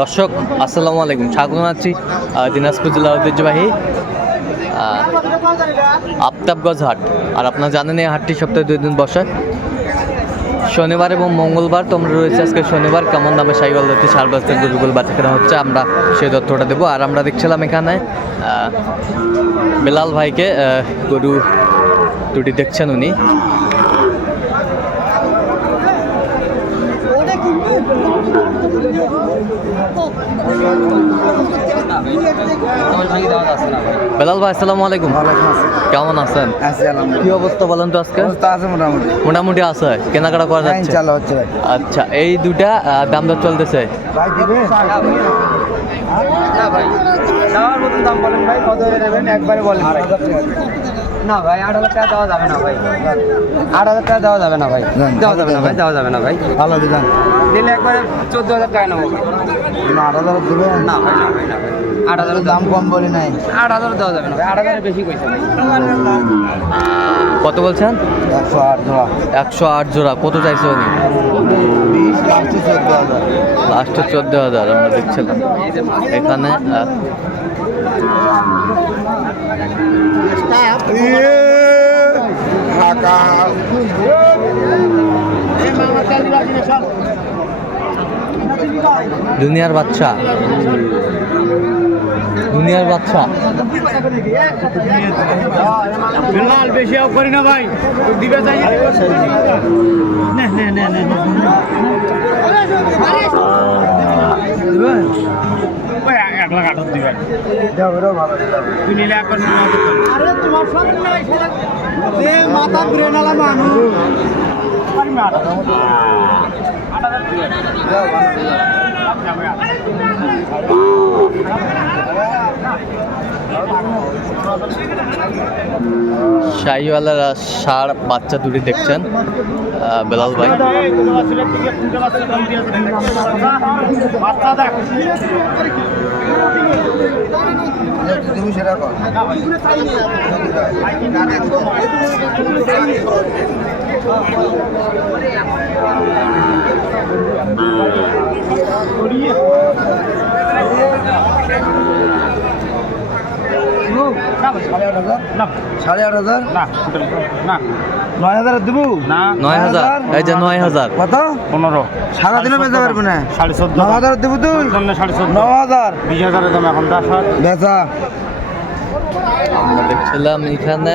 দর্শক আসসালামু আলাইকুম। স্বাগত আহ, দিনাজপুর জেলা ঐতিহ্যবাহী আফতাবগঞ্জ হাট। আর আপনারা জানেন এই হাটটি সপ্তাহে দুই দিন বসে। শনিবার এবং মঙ্গলবার তোমরা রয়েছে আজকে শনিবার কেমন দামে সাইকেল ধরতে সার বাজতে গরুগুলো বাচ্চা কেনা হচ্ছে আমরা সেই তথ্যটা দেবো। আর আমরা দেখছিলাম এখানে বেলাল ভাইকে গরু দুটি দেখছেন উনি। বেলাল ভাই আসসালামু আলাইকুম। কেমন আছেন? কি অবস্থা বলেন তো আজকে? মোটামুটি। মোটামুটি আছে কেনাকাটা করা হ্যাঁ, যাচ্ছে? আচ্ছা এই দুটা দাম দর চলতেছে? না ভাই দেওয়ার মতন দাম বলেন ভাই কত নেবেন? একবারে বলেন ভাই। না ভাই আট হাজার টাকা দেওয়া যাবে না ভাই। আট হাজার টাকা দেওয়া যাবে না ভাই। দেওয়া যাবে না ভাই দেওয়া যাবে না ভাই। ভালো দিবেন দিলে একবারে চোদ্দ হাজার টাকা নেব। না আট হাজার দিবে। না ভাই না ভাই না ভাই। আট হাজার দাম কম বলি নাই। আট হাজার দেওয়া যাবে না ভাই আট হাজার বেশি কইছে ভাই। কত বলছেন? একশো আট জোড়া। একশো আট জোড়া কত চাইছে উনি? বিশ লাস্টে চোদ্দ হাজার। লাস্টে চোদ্দ হাজার আমরা দেখছিলাম। এখানে দুনিয়ার বাচ্চা। দুনিয়ার বাচ্চা বিল্লাল বেশি করি না ভাই। দিবে চাই এক লাখ আঠারো দিবেন তুই নিলে একবার আরে তোমার সঙ্গে নাই মাথা ঘুরে নালা মানুষ। শাহিওয়ালারা সার বাচ্চা দুটি দেখছেন বেলাল ভাই। বাচ্চা দেখ তুমি সেটা কর সাড়ে আট হাজার নয় হাজার দেবো? নয় হাজার এই যে নয় হাজার। কত? পনেরো। সারাদিনে বেচা পারব না? সাড়ে চোদ্দ। ন হাজার দেবো তুই? সাড়ে চোদ্দ ন হাজার। বিশ হাজারের দাম এখন দশ হাজার বেচা। আমরা দেখছিলাম এখানে।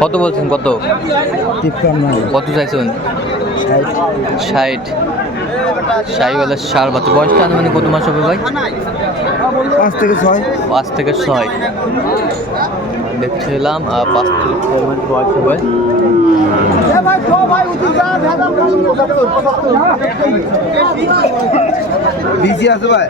কত বলছেন কত? কত চাইছেন? ষাট। শাহিওয়ালার সার বাচ্চা। বয়সটা মানে কত মাস হবে ভাই? পাঁচ থেকে ছয়। পাঁচ থেকে ছয়। দেখছিলাম পাঁচ থেকে ছয় মাস বয়স হবে। বিজি আছে ভাই?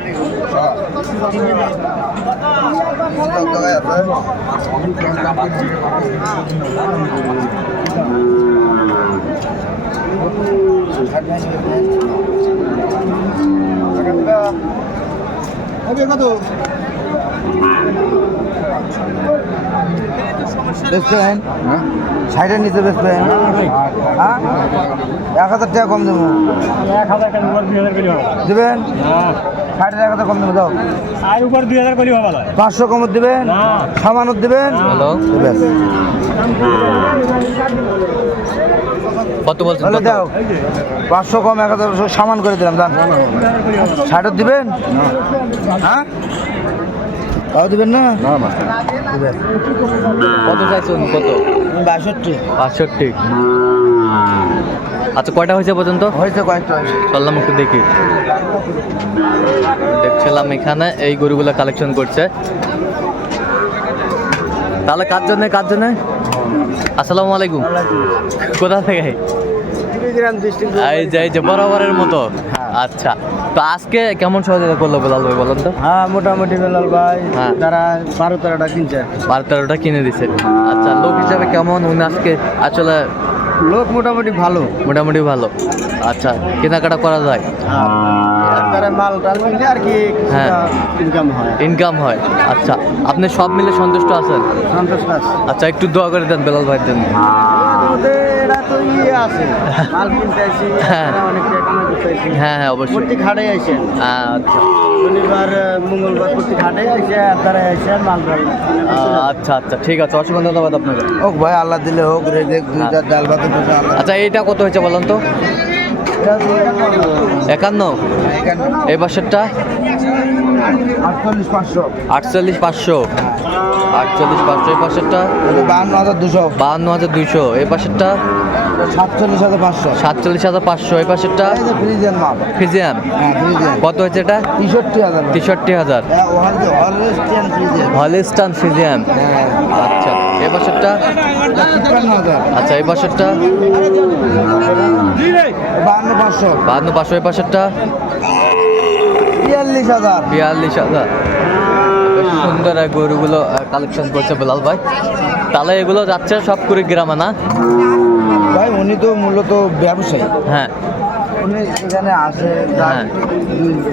কত? বেচবেন ষাটের নিচে বেচবেন হ্যাঁ এক হাজার টাকা কম দেবো। হাজার টাকা দেবেন? এক হাজার কম দেবো দাও। আর উপর দুই হাজার করি পাঁচশো কমত দেবেন? না। সামানত দেবেন? হ্যালো। ব্যাস। কত বলছেন তাহলে দাও। পাঁচশো কম এক হাজার সামান করে দিলাম দান। ষাটের দিবেন? হ্যাঁ? তাও দিবেন না। কত চাইছেন কত? বাষট্টি। বাষট্টি। আচ্ছা কয়টা হয়েছে পর্যন্ত? হয়েছে কয়েকটা চললাম একটু দেখি। দেখছিলাম এখানে এই গরুগুলো কালেকশন করছে। তাহলে কার জন্য কার জন্য? আসসালামু আলাইকুম। কোথা থেকে? এই যে বরাবরের মতো। আচ্ছা তো আজকে কেমন সহযোগিতা করল বেলাল ভাই বলেন তো। হ্যাঁ মোটামুটি বেলাল ভাই হ্যাঁ। তারা বারো তেরোটা কিনছে। বারো তেরোটা কিনে দিছে। আচ্ছা লোক হিসাবে কেমন উনি আজকে আসলে লোক মোটামুটি ভালো। মোটামুটি ভালো। আচ্ছা কেনাকাটা করা যায়। তারা মাল টাল কিনলে আর কি হ্যাঁ। ইনকাম হয়। ইনকাম হয়। আচ্ছা আপনি সব মিলে সন্তুষ্ট আছেন? সন্তোষ কাজ আচ্ছা একটু দোয়া করে দেন বেলাল ভাইয়ের জন্য। এরা তো ইয়ে আছে। মাল কিনতে আসি হ্যাঁ। অনেক টাকা কামাই করতে হ্যাঁ হ্যাঁ অবশ্যই। আসেন আচ্ছা। শনিবার আহ, মঙ্গলবার প্রত্যেক হাটে আসে আর তারা এসে আর মাল আচ্ছা আচ্ছা ঠিক আছে। অসংখ্য ধন্যবাদ আপনাকে। হোক ভাই আল্লাহ দিলে হোক দুই। চার ডাল আল্লাহ আচ্ছা এইটা কত হয়েছে বলুন তো? একান্ন। এই পাশেরটা? আটচল্লিশ পাঁচশো। আটচল্লিশ পাঁচশো। আটচল্লিশ পাঁচশো এই পাশেরটা? বাহান্ন হাজার দুশো। বাহান্ন হাজার দুইশো এই পাশেরটা? সাতচল্লিশ হাজার পাঁচশো। সাতচল্লিশ হাজার পাঁচশো এই পাশেরটা? মাপ ফিজিয়াম হ্যাঁ কত হয়েছে এটা? তেষট্টি হাজার। তেষট্টি হাজার। হ্যাঁ হলিস্টান ফিজিয়াম হ্যাঁ। আচ্ছা এই পাশেরটা? আচ্ছা এই পাশেরটা? বাহান্ন পাঁচশো। বাহান্ন পাঁচশো এই পাশেরটা? বিয়াল্লিশ হাজার। বিয়াল্লিশ হাজার। সুন্দর গরুগুলো কালেকশন করছে বেলাল ভাই। তাহলে এগুলো যাচ্ছে সব কুড়িগ্রামে না? ভাই উনি তো মূলত ব্যবসায়ী। হ্যাঁ। উনি এখানে আসে তার।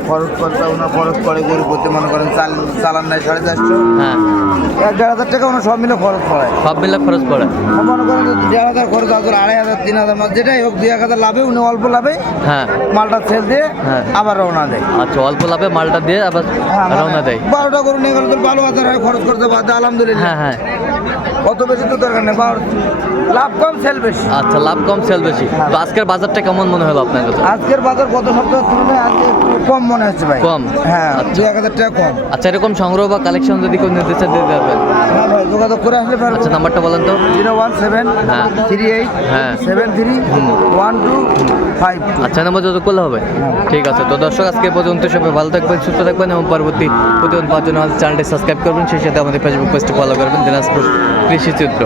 খরচ করতে ওনার খরচ করে গরু করতে মনে করেন চাল চালান নেয় সাড়ে চারশো। হ্যাঁ। এক দেড় হাজার টাকা ওনার সব মিলে খরচ পড়ে। সব মিলে খরচ পড়ে। মনে করেন দেড় হাজার খরচ হাজার আড়াই হাজার তিন হাজার মাস যেটাই হোক দুই এক হাজার লাভে উনি অল্প লাভে হ্যাঁ। মালটা সেল দিয়ে হ্যাঁ। আবার রওনা দেয়। আচ্ছা অল্প লাভে মালটা দিয়ে আবার হ্যাঁ, মানে রওনা দেয়। বারোটা গরু নিয়ে গেলে তো বারো হাজার খরচ করতে পারতে আলহামদুলিল্লাহ। হ্যাঁ হ্যাঁ। কত বেশি তো দরকার নেই বা লাভ কম সেল বেশি। আচ্ছা লাভ কম সেল বেশি। তো আজকের বাজারটা কেমন মনে হলো আপনার কাছে? আজকের বাজার গত সপ্তাহের তুলনায় আজকে কম মনে হচ্ছে ভাই। কম? হ্যাঁ আচ্ছা। দুই এক হাজার টাকা কম। আচ্ছা এরকম সংগ্রহ বা কালেকশন যদি কেউ নিতে দেবেন। হ্যাঁ ভাই যোগাযোগ করে আসলে পারব। আচ্ছা নাম্বারটা বলেন তো। জিরো ওয়ান সেভেন হ্যাঁ। থ্রি এইট হ্যাঁ। Seven three one two five. আচ্ছা নাম্বার যোগাযোগ করলে হবে? ঠিক আছে তো দর্শক আজকে পর্যন্ত সবাই ভালো থাকবেন সুস্থ থাকবেন এবং পরবর্তী প্রতিদিন পাঁচজন আমাদের চ্যানেলটি সাবস্ক্রাইব করবেন। সেই সাথে আমাদের ফেসবুক পেজটি ফলো করবেন দিনাজপুর কৃষি চিত্র।